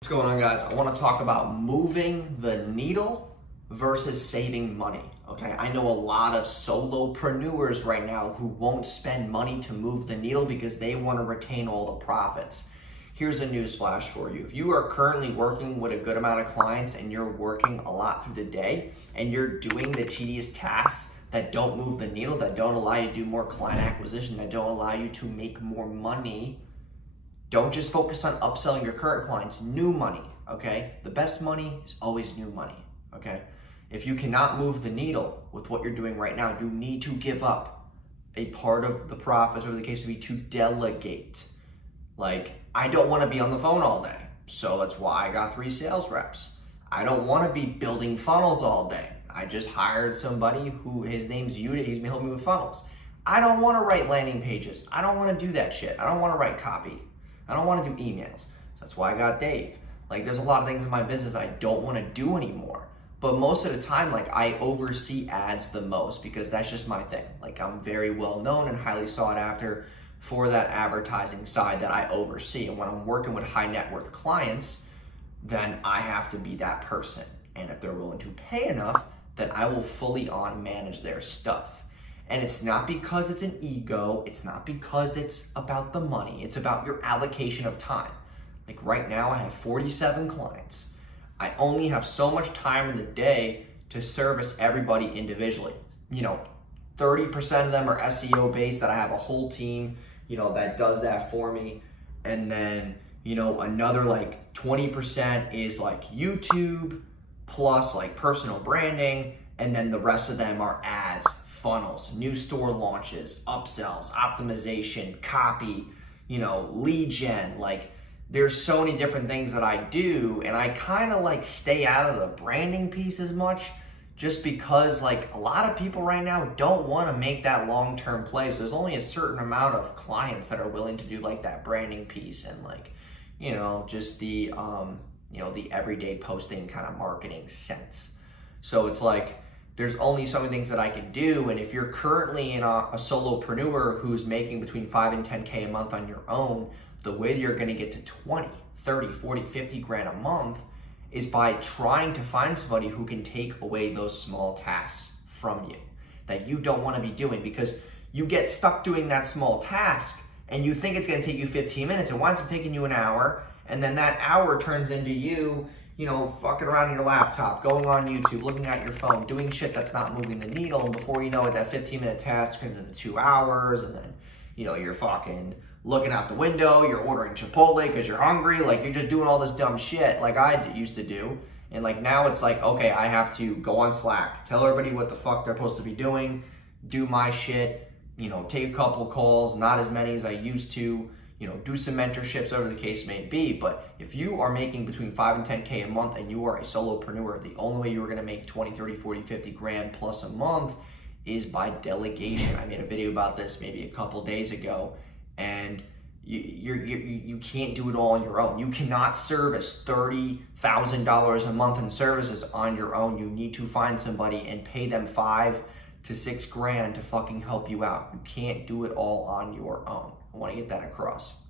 What's going on, guys? I want to talk about moving the needle versus saving money. Okay, I know a lot of solopreneurs right now who won't spend money to move the needle because they want to retain all the profits. Here's a news flash for you. If you are currently working with a good amount of clients and you're working a lot through the day and you're doing the tedious tasks that don't move the needle, that don't allow you to do more client acquisition, that don't allow you to make more money, don't just focus on upselling your current clients, new money, okay? The best money is always new money, okay? If you cannot move the needle with what you're doing right now, you need to give up a part of the profits, or the case would be to delegate. Like, I don't want to be on the phone all day, so that's why I got 3 sales reps. I don't want to be building funnels all day. I just hired somebody who, his name's Yuda, he's been helping me with funnels. I don't want to write landing pages. I don't want to do that shit. I don't want to write copy. I don't want to do emails. So that's why I got Dave. Like, there's a lot of things in my business I don't want to do anymore. But most of the time, like, I oversee ads the most because that's just my thing. Like, I'm very well known and highly sought after for that advertising side that I oversee. And when I'm working with high net worth clients, then I have to be that person. And if they're willing to pay enough, then I will fully on manage their stuff. And it's not because it's an ego, it's not because it's about the money, it's about your allocation of time. Like right now I have 47 clients. I only have so much time in the day to service everybody individually. 30% of them are SEO based, that I have a whole team, that does that for me. And then, another like 20% is like YouTube plus like personal branding. And then the rest of them are ads, funnels, new store launches, upsells, optimization, copy, lead gen. Like, there's so many different things that I do, and I kind of like stay out of the branding piece as much just because like a lot of people right now don't want to make that long-term play. So there's only a certain amount of clients that are willing to do like that branding piece and like, just the the everyday posting kind of marketing sense. So it's like, there's only so many things that I can do. And if you're currently in a solopreneur who's making between 5 and 10K a month on your own, the way that you're gonna get to 20, 30, 40, 50 grand a month is by trying to find somebody who can take away those small tasks from you that you don't wanna be doing, because you get stuck doing that small task and you think it's gonna take you 15 minutes. It winds up taking you an hour, and then that hour turns into you fucking around your laptop, going on YouTube, looking at your phone, doing shit that's not moving the needle. And before you know it, that 15-minute task turns into 2 hours. And then, you're fucking looking out the window, you're ordering Chipotle because you're hungry. Like, you're just doing all this dumb shit like I used to do. And like, now it's like, okay, I have to go on Slack, tell everybody what the fuck they're supposed to be doing, do my shit, take a couple calls, not as many as I used to, do some mentorships, whatever the case may be. But if you are making between 5 and 10K a month and you are a solopreneur, the only way you're gonna make 20, 30, 40, 50 grand plus a month is by delegation. I made a video about this maybe a couple days ago, and you can't do it all on your own. You cannot service $30,000 a month in services on your own. You need to find somebody and pay them 5 to 6 grand to fucking help you out. You can't do it all on your own. I want to get that across.